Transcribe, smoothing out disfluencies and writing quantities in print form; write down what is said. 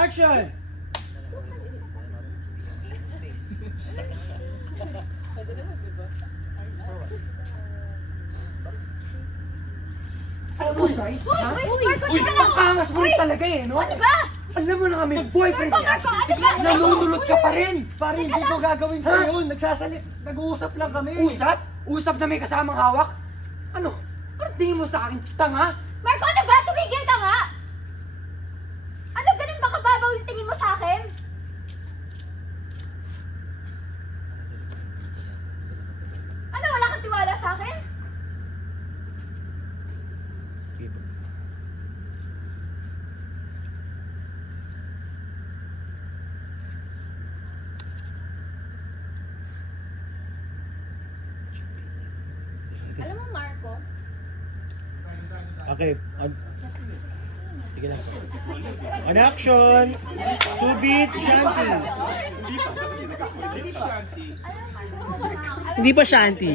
Action! Alam mo guys, ha? Uy, ang angas mo rin talaga eh, no? Ano ba? Alam mo na kami, boyfriend niya. Marco, ano ba? Nanunulot ka pa rin. Pare, hindi ko gagawin sa yun. Nag-uusap lang kami. Usap? Usap na may kasamang hawak? Ano? Ano tingin mo sa akin? Tanga? Marco, ano ba? Tumigil ka nga! Ano ganun ba kababaw yung tingin mo sa akin? Ano, wala kang tiwala sa akin? Alam mo, Marco, Okay. Sige lang. On action! 2 beats, Shanti. Hindi pa Shanti.